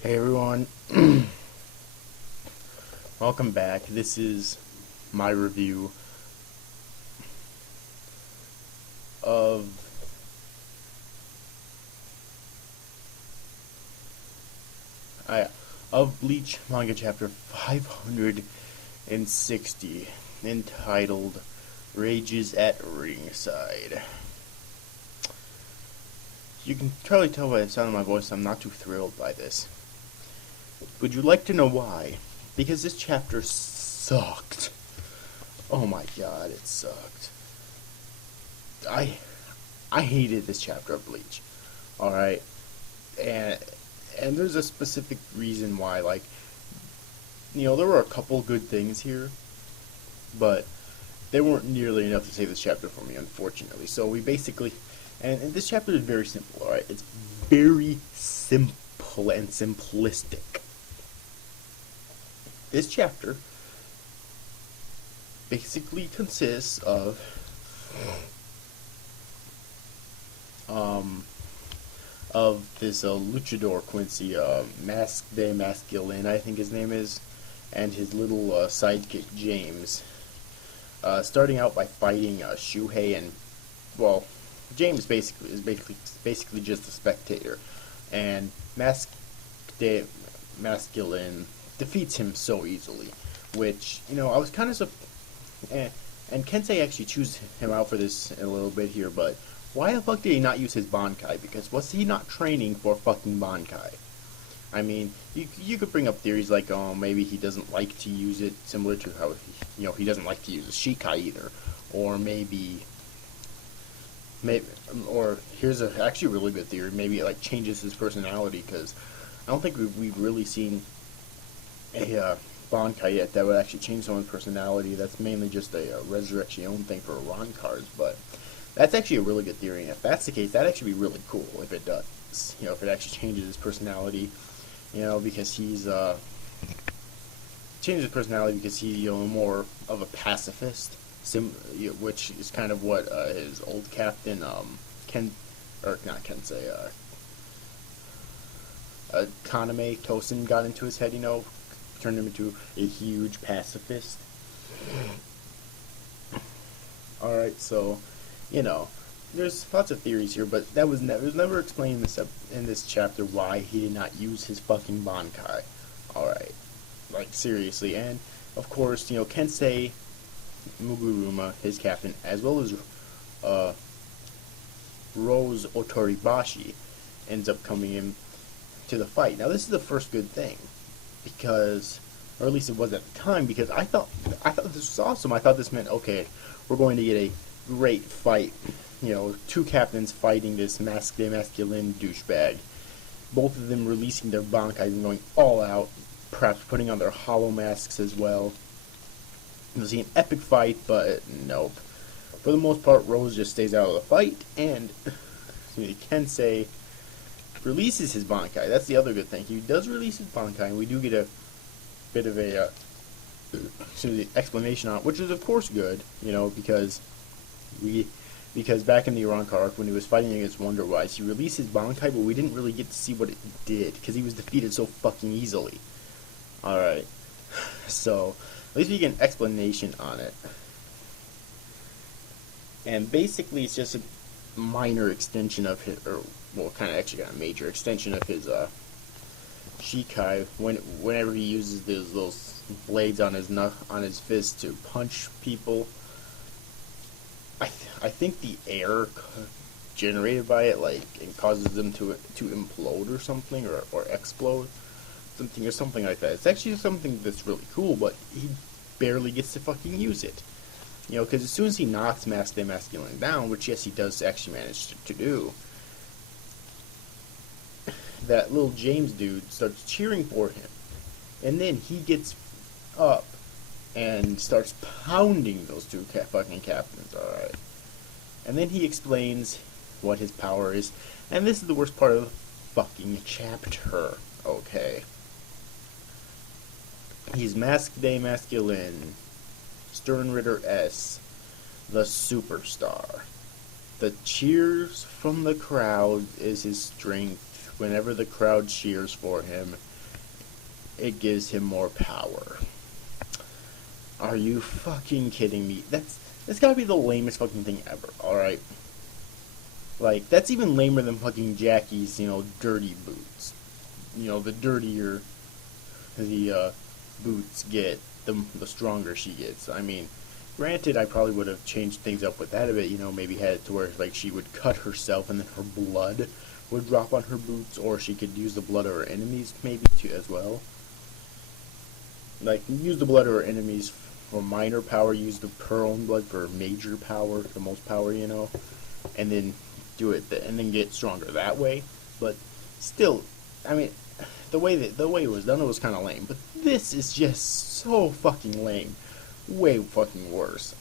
Hey everyone, welcome back. This is my review of I of Bleach manga chapter 560, entitled "Rages at Ringside." You can probably tell by the sound of my voice I'm not too thrilled by this. Would you like to know why? Because this chapter sucked. Oh my god, it sucked. I I hated this chapter of Bleach. All right, and there's a specific reason why. Like, there were a couple good things here, but they weren't nearly enough to save this chapter for me, unfortunately. So we basically, and this chapter is very simple. All right, it's very simple and simplistic. This chapter basically consists um of this luchador Quincy, Mask de Masculine, I think his name is, and his little sidekick James. Starting out by fighting Shuhei, and well, James basically just a spectator, and Mask de Masculine defeats him so easily, which I was kind of and Kensei actually choose him out for this in a little bit here, but why the fuck did he not use his Bankai? Because was he not training for fucking Bankai? I mean, you could bring up theories like, oh, maybe he doesn't like to use it, similar to how he doesn't like to use a Shikai either, or maybe, or here's a actually really good theory. Maybe it like changes his personality, because I don't think we've really seen a Bankai yet that would actually change someone's personality. That's mainly just a resurrection thing for Ron cards, but that's actually a really good theory, and if that's the case, that'd actually be really cool if it does. If it actually changes his personality, because he's changes his personality because he's more of a pacifist, which is kind of what his old captain Ken, or not Kensei, Kaname Tosin got into his head. Turned him into a huge pacifist. All right, so there's lots of theories here, but it was never explained in this chapter why he did not use his fucking Bankai. Alright. Like, seriously. And, of course, Kensei Muguruma, his captain, as well as Rose Otoribashi, ends up coming in to the fight. Now, this is the first good thing, because, or at least it was at the time, because I thought this was awesome. I thought this meant, okay, we're going to get a great fight. Two captains fighting this Mask de Masculine douchebag. Both of them releasing their Bankai and going all out, perhaps putting on their hollow masks as well. You'll see an epic fight, but nope. For the most part, Rose just stays out of the fight, and Kensei releases his Bankai. That's the other good thing. He does release his Bankai, and we do get a bit of a explanation on it, which is of course good, because back in the Iranka arc, when he was fighting against Wonder Wise, he released his Bankai, but we didn't really get to see what it did, because he was defeated so fucking easily. Alright. So, at least we get an explanation on it. And basically, it's just a minor extension of his, or, well, kind of a major extension of his, Shikai, whenever he uses those blades on his fist to punch people. I think the air generated by it it causes them to implode or something, or explode something like that. It's actually something that's really cool, but he barely gets to fucking use it. Because as soon as he knocks Mask de Masculine down, which yes he does actually manage to do, that little James dude starts cheering for him, and then he gets up and starts pounding those two fucking captains. Alright. And then he explains what his power is. And this is the worst part of the fucking chapter. Okay. He's Mask de Masculine, Sternritter S, the superstar. The cheers from the crowd is his strength. whenever the crowd cheers for him, it gives him more power. Are you fucking kidding me? That's gotta be the lamest fucking thing ever, alright? Like, that's even lamer than fucking Jackie's, dirty boots. The dirtier the boots get, the stronger she gets. I mean, granted, I probably would have changed things up with that a bit, maybe had it to where, like, she would cut herself and then her blood would drop on her boots, or she could use the blood of her enemies, maybe, too, as well. Like, use the blood of her enemies for minor power, use her own blood for major power, the most power, and then do it, and then get stronger that way. But still, I mean, the way it was done, it was kind of lame. But this is just so fucking lame, way fucking worse.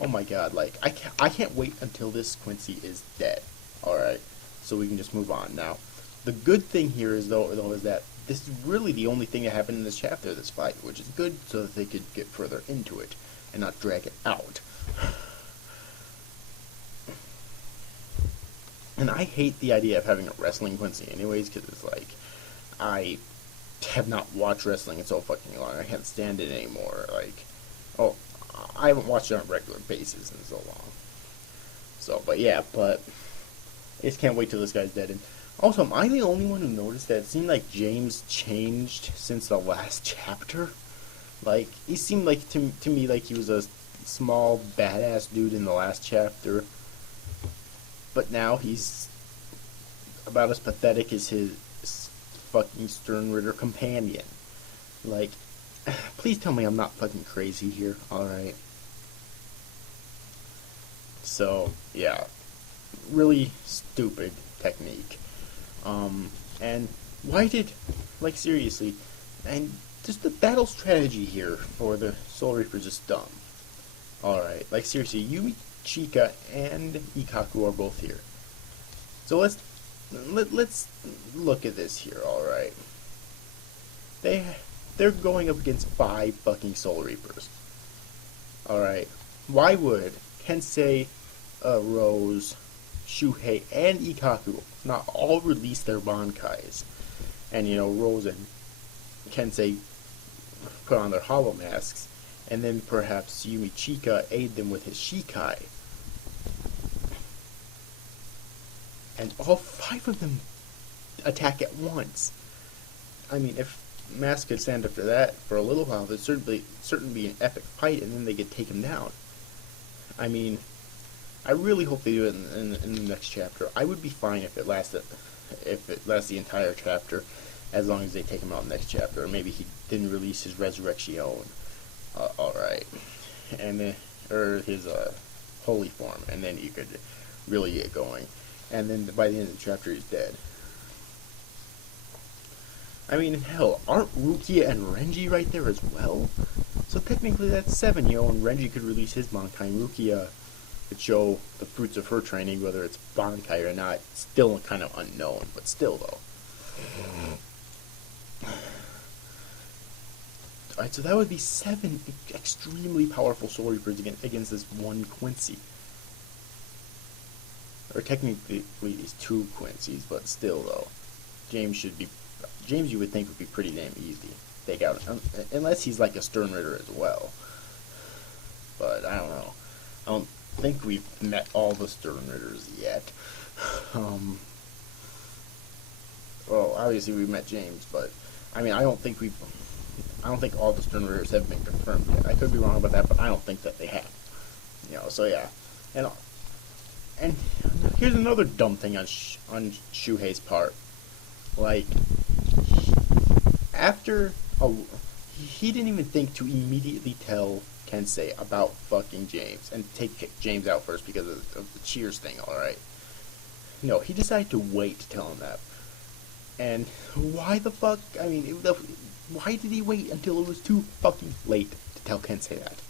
Oh my god, like I can't wait until this Quincy is dead. All right, so we can just move on now. The good thing here is though is that this is really the only thing that happened in this chapter, this fight, which is good, so that they could get further into it and not drag it out. And I hate the idea of having a wrestling Quincy anyways, because it's like, I have not watched wrestling in so fucking long. I can't stand it anymore. Like, I haven't watched it on a regular basis in so long. So, but yeah, I just can't wait till this guy's dead. And also, am I the only one who noticed that it seemed like James changed since the last chapter? Like, he seemed like, to me, like he was a small, badass dude in the last chapter. But now he's about as pathetic as his fucking Stern Ritter companion. Like, please tell me I'm not fucking crazy here, alright? So, yeah. Really stupid technique. And why did, like, seriously, and just the battle strategy here for the Soul Reapers is dumb. Alright, like, seriously, Yumi, Chika, and Ikaku are both here. So let's look at this here, alright. They're going up against 5 fucking Soul Reapers. Alright. Why would Kensei, Rose, Shuhei, and Ikaku not all release their Bankais? And, Rose and Kensei put on their hollow masks, and then perhaps Yumi Chika aid them with his Shikai. And all 5 of them attack at once. I mean, if Mask could stand up to that for a little while, there'd certainly be an epic fight, and then they could take him down. I mean, I really hope they do it in the next chapter. I would be fine if it lasts the entire chapter, as long as they take him out in the next chapter. Or maybe he didn't release his Resurrection. Alright. And or his holy form, and then you could really get going. And then by the end of the chapter, he's dead. I mean, hell, aren't Rukia and Renji right there as well? So technically that's 7, and Renji could release his Bankai, and Rukia could show the fruits of her training, whether it's Bankai or not. Still kind of unknown, but still, though. Alright, so that would be 7 extremely powerful Soul Reapers against this one Quincy. Or technically, it's 2 Quincy's, but still, though. James you would think would be pretty damn easy. Take out, unless he's like a Stern Ritter as well. But, I don't know. I don't think we've met all the Stern Ritters yet. Well, obviously we met James, but, I mean, I don't think all the Stern Ritters have been confirmed yet. I could be wrong about that, but I don't think that they have. So yeah. And here's another dumb thing on Shuhei's part. Like, he didn't even think to immediately tell Kensei about fucking James and take James out first because of the cheers thing, alright? No, he decided to wait to tell him that. And why the fuck? I mean, why did he wait until it was too fucking late to tell Kensei that?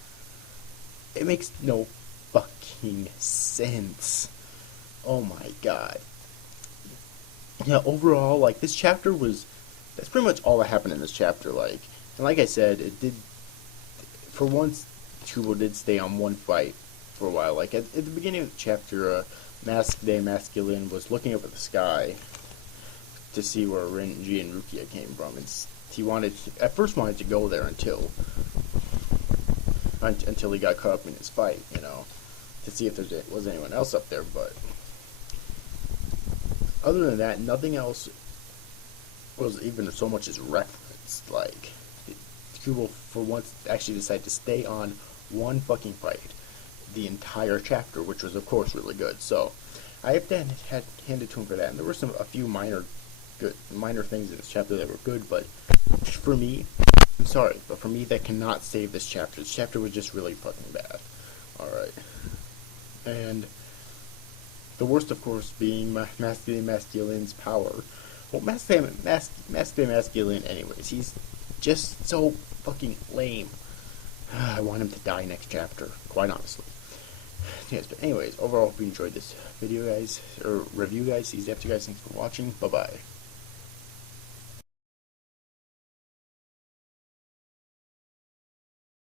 It makes no fucking sense. Oh my god. Yeah, overall, like, this chapter that's pretty much all that happened in this chapter, like, and like I said, it did, for once, Kubo did stay on one fight for a while. Like, at the beginning of the chapter, Masked Day Masculine was looking up at the sky, to see where Renji and Rukia came from. He at first wanted to go there until he got caught up in his fight, to see if there was anyone else up there. But other than that, nothing else was even so much as referenced. Like, Kubo for once actually decided to stay on one fucking fight the entire chapter, which was of course really good. So I have to hand it to him for that. And there were a few minor things in this chapter that were good, but for me, I'm sorry, but for me that cannot save this chapter. This chapter was just really fucking bad. Alright. And the worst, of course, being Masculine's power. Well, Masculine anyways. He's just so fucking lame. I want him to die next chapter, quite honestly. Yes, but anyways, overall, hope you enjoyed this video, guys, or review, guys. See you after, guys. Thanks for watching. Bye-bye.